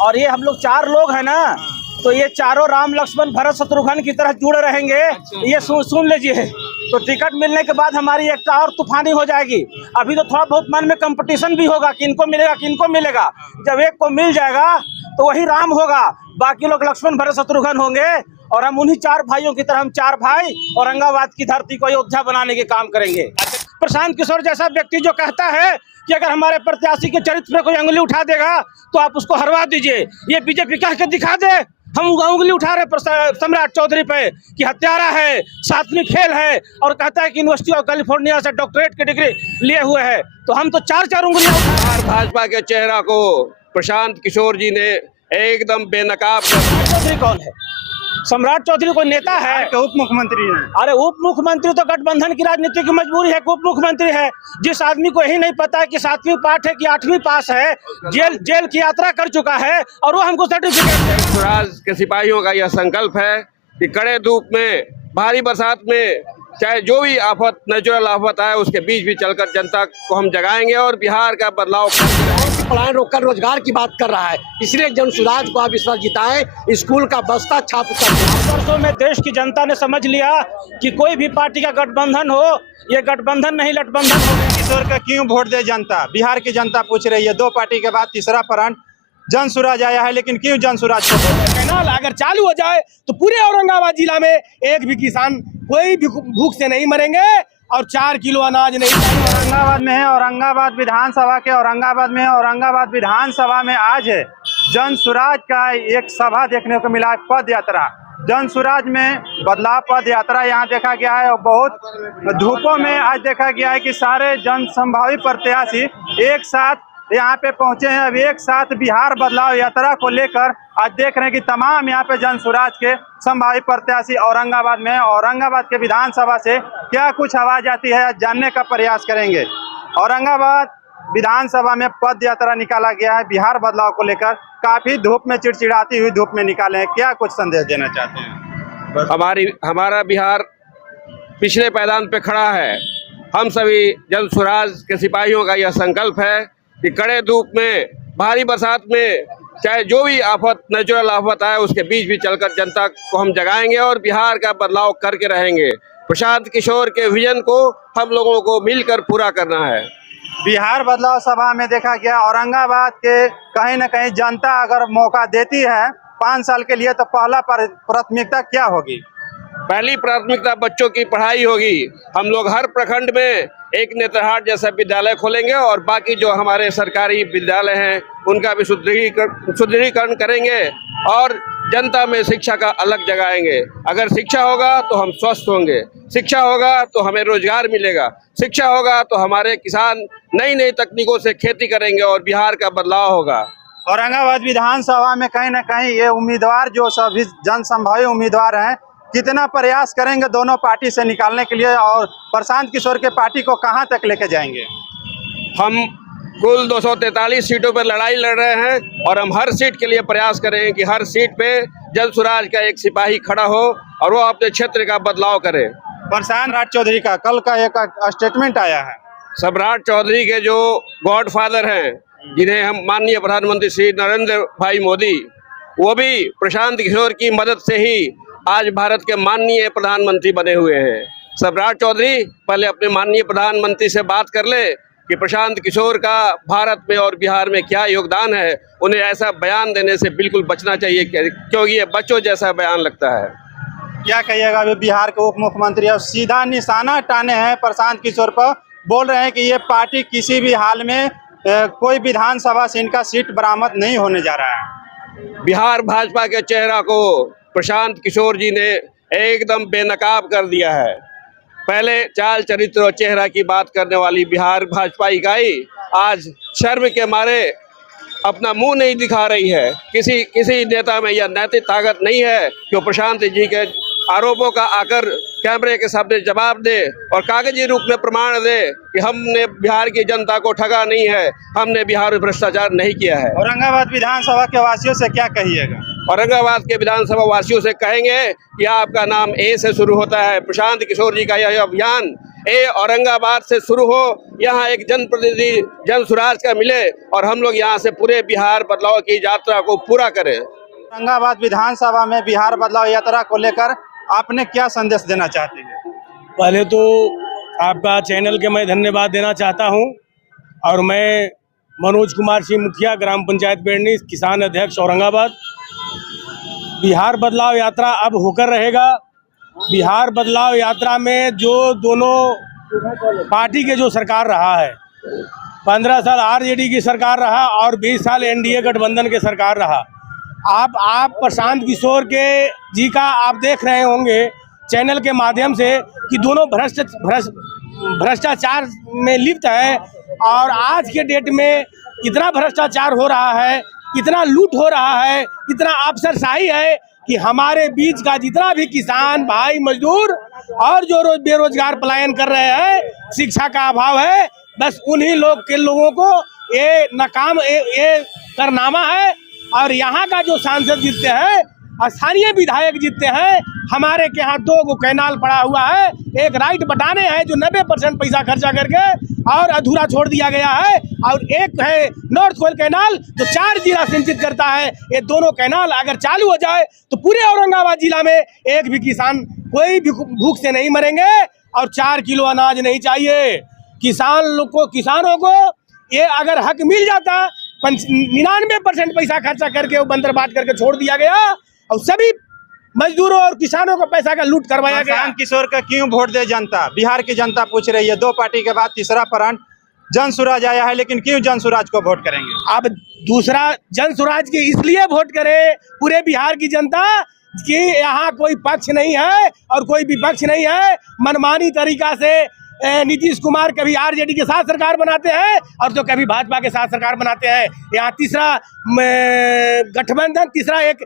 और ये हम लोग 4 लोग हैं ना, तो ये चारों राम लक्ष्मण भरत शत्रुघ्न की तरह जुड़े रहेंगे। ये सुन लीजिए, तो टिकट मिलने के बाद हमारी एकता और तूफानी हो जाएगी। अभी तो थोड़ा बहुत मन में कंपटीशन भी होगा कि इनको मिलेगा कि इनको मिलेगा। जब एक को मिल जाएगा तो वही राम होगा, बाकी लोग लक्ष्मण भरत शत्रुघ्न होंगे और हम उन्हीं 4 भाइयों की तरह, हम 4 भाई औरंगाबाद की धरती को अयोध्या बनाने के काम करेंगे। प्रशांत किशोर जैसा व्यक्ति जो कहता है कि अगर हमारे प्रत्याशी के चरित्र पे कोई उंगली उठा देगा तो आप उसको हरवा दीजिए, ये बीजेपी कह के दिखा दे। हम उंगली उठा रहे सम्राट चौधरी पे कि हत्यारा है, सातवीं फेल है, और कहता है कि यूनिवर्सिटी ऑफ कैलिफोर्निया से डॉक्टरेट की डिग्री लिए हुए है। तो हम तो 4 उंगलियां उठा। भाजपा के चेहरा को प्रशांत किशोर जी ने एकदम बेनकाब कर। चौधरी कौन है? सम्राट चौधरी कोई नेता है? उप मुख्यमंत्री है। अरे उप मुख्यमंत्री तो गठबंधन की राजनीति की मजबूरी है कि उप मुख्यमंत्री है। जिस आदमी को यही नहीं पता है कि 7वीं पास है कि 8वीं पास है, जेल की यात्रा कर चुका है, और वो हमको सर्टिफिकेट। स्वराज के सिपाहियों का यह संकल्प है कि कड़े धूप में, भारी बरसात में, चाहे जो भी आफत, नेचुरल आफत आए, उसके बीच भी चलकर जनता को हम जगाएंगे और बिहार का बदलाव करेंगे। पलायन रोककर रोजगार की बात कर रहा है, इसलिए जन सुराज को आप इस बार जिताएं, स्कूल का बस्ता छाप कर। वर्षों में देश की जनता ने समझ लिया कि कोई भी पार्टी का गठबंधन हो, ये गठबंधन नहीं लटबंधन हो। किशोर का क्यों वोट दे जनता? बिहार की जनता पूछ रही है। 2 पार्टी के बाद तीसरा फ्रंट जन सुराज आया है, लेकिन क्यों जन सुराज को? कैनाल अगर चालू हो जाए तो पूरे औरंगाबाद जिला में एक भी किसान कोई भी भूख से नहीं मरेंगे और 4 किलो अनाज नहीं। औरंगाबाद में है, औरंगाबाद विधानसभा के औरंगाबाद में, औरंगाबाद विधानसभा में आज है जन सुराज का एक सभा देखने को मिला है, पद यात्रा। जन सुराज में बदलाव पद यात्रा यहाँ देखा गया है, और बहुत धूपों में आज देखा गया है कि सारे जन संभावी प्रत्याशी एक साथ यहाँ पे पहुंचे हैं। अब एक साथ बिहार बदलाव यात्रा को लेकर आज देख रहे हैं कि तमाम यहाँ पे जन सुराज के संभावित प्रत्याशी औरंगाबाद में, औरंगाबाद के विधानसभा से क्या कुछ आवाज आती है, आज जानने का प्रयास करेंगे। औरंगाबाद विधानसभा में पद यात्रा निकाला गया है बिहार बदलाव को लेकर। काफी धूप में, चिड़चिड़ाती हुई धूप में निकाले हैं। क्या कुछ संदेश देना चाहते हैं? हमारा बिहार पिछले पायदान पे खड़ा है। हम सभी जन सुराज के सिपाहियों का यह संकल्प है कि कड़े धूप में, भारी बरसात में, चाहे जो भी आफत, नेचुरल आफत आए, उसके बीच भी चलकर जनता को हम जगाएंगे और बिहार का बदलाव करके रहेंगे। प्रशांत किशोर के विजन को हम लोगों को मिलकर पूरा करना है। बिहार बदलाव सभा में देखा गया औरंगाबाद के कहीं न कहीं जनता अगर मौका देती है 5 साल के लिए, तो पहला प्राथमिकता क्या होगी? पहली प्राथमिकता बच्चों की पढ़ाई होगी। हम लोग हर प्रखंड में एक नेतरहाट जैसा विद्यालय खोलेंगे और बाकी जो हमारे सरकारी विद्यालय हैं उनका भी सुदृढ़ीकरण करेंगे और जनता में शिक्षा का अलग जगाएंगे। अगर शिक्षा होगा तो हम स्वस्थ होंगे, शिक्षा होगा तो हमें रोजगार मिलेगा, शिक्षा होगा तो हमारे किसान नई नई तकनीकों से खेती करेंगे और बिहार का बदलाव होगा। औरंगाबाद विधानसभा में कहीं न कहीं ये उम्मीदवार जो सभी जन संभावी उम्मीदवार हैं, कितना प्रयास करेंगे दोनों पार्टी से निकालने के लिए, और प्रशांत किशोर के पार्टी को कहां तक लेके जाएंगे? हम कुल 243 सीटों पर लड़ाई लड़ रहे हैं और हम हर सीट के लिए प्रयास करें कि हर सीट पे जन सुराज का एक सिपाही खड़ा हो और वो अपने क्षेत्र का बदलाव करे। प्रशांत चौधरी का कल का एक स्टेटमेंट आया है। सम्राट चौधरी के जो गॉडफादर हैं, जिन्हें हम माननीय प्रधानमंत्री श्री नरेंद्र भाई मोदी, वो भी प्रशांत किशोर की मदद से ही आज भारत के माननीय प्रधानमंत्री बने हुए हैं। सम्राट चौधरी पहले अपने माननीय प्रधानमंत्री से बात कर ले कि प्रशांत किशोर का भारत में और बिहार में क्या योगदान है। उन्हें ऐसा बयान देने से बिल्कुल बचना चाहिए, क्योंकि ये बच्चों जैसा बयान लगता है। क्या कहिएगा? अभी बिहार के उप मुख्यमंत्री और सीधा निशाना टाने हैं प्रशांत किशोर पर, बोल रहे हैं कि ये पार्टी किसी भी हाल में कोई विधानसभा से इनका सीट बरामद नहीं होने जा रहा है। बिहार भाजपा के चेहरा को प्रशांत किशोर जी ने एकदम बेनकाब कर दिया है। पहले चाल, चरित्र और चेहरा की बात करने वाली बिहार भाजपा इकाई आज शर्म के मारे अपना मुंह नहीं दिखा रही है। किसी नेता में यह नैतिक ताकत नहीं है कि वो प्रशांत जी के आरोपों का आकर कैमरे के सामने जवाब दे और कागजी रूप में प्रमाण दे कि हमने बिहार की जनता को ठगा नहीं है, हमने बिहार में भ्रष्टाचार नहीं किया है। औरंगाबाद विधानसभा के वासियों से क्या कहिएगा? औरंगाबाद के विधानसभा वासियों से कहेंगे कि आपका नाम ए से शुरू होता है। प्रशांत किशोर जी का यह अभियान ये औरंगाबाद से शुरू हो, यहाँ एक जनप्रतिनिधि जन सुराज का मिले और हम लोग यहाँ से पूरे बिहार बदलाव की यात्रा को पूरा करें। औरंगाबाद विधानसभा में बिहार बदलाव यात्रा को लेकर आपने क्या संदेश देना चाहते हैं? पहले तो आपका चैनल के मैं धन्यवाद देना चाहता हूं और मैं मनोज कुमार सिंह मुखिया, ग्राम पंचायत बेड़नी, किसान अध्यक्ष औरंगाबाद। बिहार बदलाव यात्रा अब होकर रहेगा। बिहार बदलाव यात्रा में जो दोनों पार्टी के जो सरकार रहा है, 15 साल आरजेडी की सरकार रहा और 20 साल एनडीए गठबंधन के सरकार रहा। आप प्रशांत किशोर के जी का आप देख रहे होंगे चैनल के माध्यम से कि दोनों भ्रष्टाचार में लिप्त है और आज के डेट में इतना भ्रष्टाचार हो रहा है, इतना लूट हो रहा है, इतना अफसरशाही है कि हमारे बीच का जितना भी किसान भाई मजदूर और जो रोज बेरोजगार पलायन कर रहे हैं, शिक्षा का अभाव है, बस उन्हीं लोगों को ये नाकाम ये करनामा है। और यहाँ का जो सांसद जीतते हैं, स्थानीय विधायक जीतते हैं, हमारे के यहाँ 2 कैनाल पड़ा हुआ है, एक राइट बटाने हैं जो 90% पैसा खर्चा करके और अधूरा छोड़ दिया गया है, और एक है नॉर्थ कोयल कैनाल जो 4 जिला सिंचित करता है। ये दोनों कैनाल अगर चालू हो जाए तो पूरे औरंगाबाद जिला में एक भी किसान कोई भी भूख से नहीं मरेंगे और 4 किलो अनाज नहीं चाहिए। किसानों को ये अगर हक मिल जाता, 99% पैसा खर्चा करके वो बंदर बांट करके छोड़ दिया गया और सभी मजदूरों और किसानों का पैसा का लूट करवाया गया। प्रशांत किशोर का क्यों वोट दे जनता? बिहार की जनता पूछ रही है। 2 पार्टी के बाद तीसरा फ्रंट जन सुराज आया है, लेकिन क्यों जन सुराज को वोट करेंगे? अब दूसरा जन सुराज के इसलिए वोट करे पूरे बिहार की जनता कि यहाँ कोई पक्ष नहीं है और कोई विपक्ष नहीं है। मनमानी तरीका से नीतीश कुमार कभी आरजेडी के साथ सरकार बनाते हैं और तो कभी भाजपा के साथ सरकार बनाते हैं। यहाँ तीसरा गठबंधन, तीसरा एक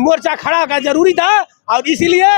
मोर्चा खड़ा का जरूरी था और इसीलिए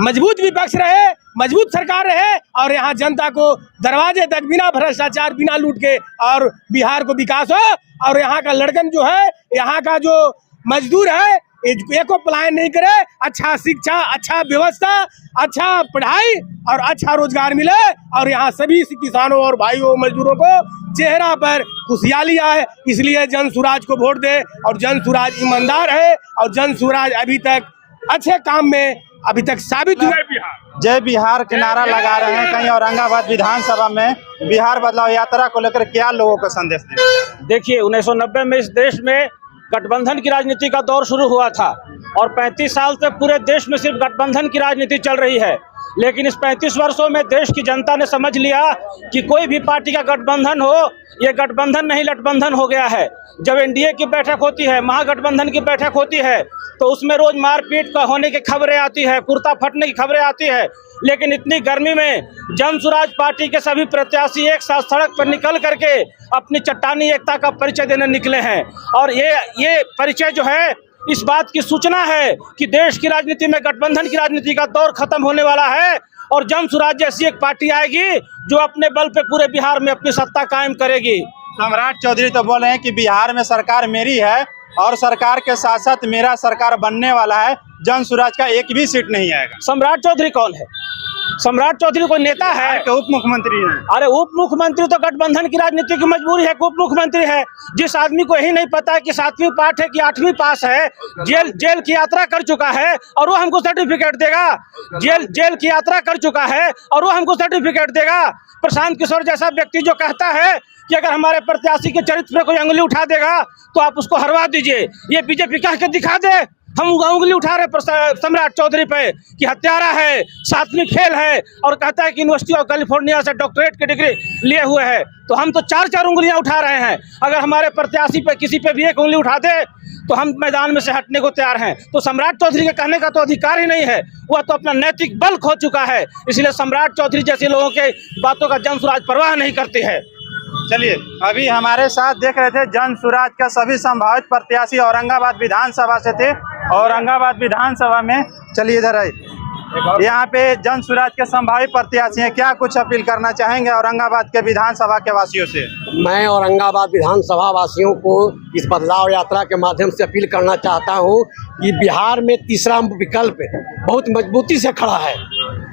मजबूत विपक्ष रहे, मजबूत सरकार रहे और यहाँ जनता को दरवाजे तक बिना भ्रष्टाचार, बिना लूट के और बिहार को विकास हो। और यहाँ का लड़कन जो है, यहाँ का जो मजदूर है, एको पलायन नहीं करे, अच्छा शिक्षा, अच्छा व्यवस्था, अच्छा पढ़ाई और अच्छा रोजगार मिले और यहाँ सभी किसानों और भाइयों मजदूरों को चेहरा पर खुशहाली आए। इसलिए जन सुराज को वोट दे और जन सुराज ईमानदार है और जन सुराज अभी तक अच्छे काम में अभी तक साबित हुआ है। बिहार जय बिहार के नारा लगा रहे हैं। कहीं औरंगाबाद विधानसभा में बिहार बदलाव यात्रा को लेकर क्या लोगों को संदेश दें? देखिए, 1990 में इस देश में गठबंधन की राजनीति का दौर शुरू हुआ था और 35 साल से पूरे देश में सिर्फ गठबंधन की राजनीति चल रही है। लेकिन इस 35 वर्षों में देश की जनता ने समझ लिया कि कोई भी पार्टी का गठबंधन हो, ये गठबंधन नहीं लठबंधन हो गया है। जब एनडीए की बैठक होती है, महागठबंधन की बैठक होती है, तो उसमें रोज मारपीट का होने की खबरें आती है, कुर्ता फटने की खबरें आती है। लेकिन इतनी गर्मी में जन सुराज पार्टी के सभी प्रत्याशी एक साथ सड़क पर निकल करके अपनी चट्टानी एकता का परिचय देने निकले हैं। और ये परिचय जो है, इस बात की सूचना है कि देश की राजनीति में गठबंधन की राजनीति का दौर खत्म होने वाला है और जन सुराज जैसी एक पार्टी आएगी जो अपने बल पे पूरे बिहार में अपनी सत्ता कायम करेगी। सम्राट चौधरी तो बोले हैं कि बिहार में सरकार मेरी है और सरकार के साथ साथ मेरा सरकार बनने वाला है, जन सुराज का एक भी सीट नहीं आएगा। सम्राट चौधरी कौन है? सम्राट चौधरी कोई नेता है? उप मुख्यमंत्री है। अरे उप मुख्यमंत्री तो गठबंधन की राजनीति की मजबूरी है कि उप मुख्यमंत्री है। जिस आदमी को यही नहीं पता है कि 7वीं पास है कि 8वीं पास है, जेल की यात्रा कर चुका है और वो हमको सर्टिफिकेट देगा। जेल की यात्रा कर चुका है और वो हमको सर्टिफिकेट देगा। प्रशांत किशोर जैसा व्यक्ति जो कहता है कि अगर हमारे प्रत्याशी के चरित्र पर कोई उंगली उठा देगा तो आप उसको हरवा दीजिए, ये बीजेपी कह के दिखा दे। हम उंगली उठा रहे सम्राट चौधरी पे कि हत्यारा है, 7वीं फेल है और कहता है कि यूनिवर्सिटी ऑफ कैलिफोर्निया से डॉक्टरेट की डिग्री लिए हुए है। तो हम तो 4 उंगलियां उठा रहे हैं। अगर हमारे प्रत्याशी पे किसी पे भी एक उंगली उठा दे तो हम मैदान में से हटने को तैयार हैं। तो सम्राट चौधरी के कहने का तो अधिकार ही नहीं है, वह तो अपना नैतिक बल खो चुका है। इसलिए सम्राट चौधरी जैसे लोगों के बातों का जन सुराज परवाह नहीं करती है। चलिए, अभी हमारे साथ देख रहे थे जन सुराज का सभी संभावित प्रत्याशी औरंगाबाद विधानसभा से थे। औरंगाबाद विधानसभा में चलिए इधर आइए, यहाँ पे जन सुराज के संभावित प्रत्याशी हैं, क्या कुछ अपील करना चाहेंगे औरंगाबाद के विधानसभा के वासियों से? मैं औरंगाबाद विधानसभा वासियों को इस बदलाव यात्रा के माध्यम से अपील करना चाहता हूँ कि बिहार में तीसरा विकल्प बहुत मजबूती से खड़ा है।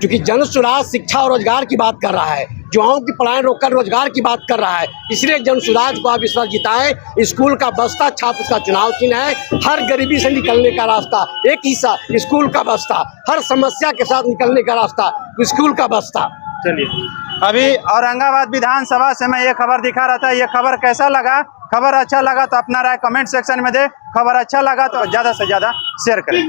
क्योंकि जन सुराज शिक्षा और रोजगार की बात कर रहा है, युवाओं की पलायन रोककर रोजगार की बात कर रहा है। इसलिए जन सुराज को आप विश्वास जिताएं। स्कूल का बस्ता छाप उसका चुनाव चिन्ह है। हर गरीबी से निकलने का रास्ता एक हिस्सा स्कूल का बस्ता, हर समस्या के साथ निकलने का रास्ता स्कूल का बस्ता। चलिए, अभी औरंगाबाद विधानसभा से मैं ये खबर दिखा रहा था। ये खबर कैसा लगा? खबर अच्छा लगा तो अपना राय कमेंट सेक्शन में दे। खबर अच्छा लगा तो ज़्यादा से ज़्यादा शेयर करें।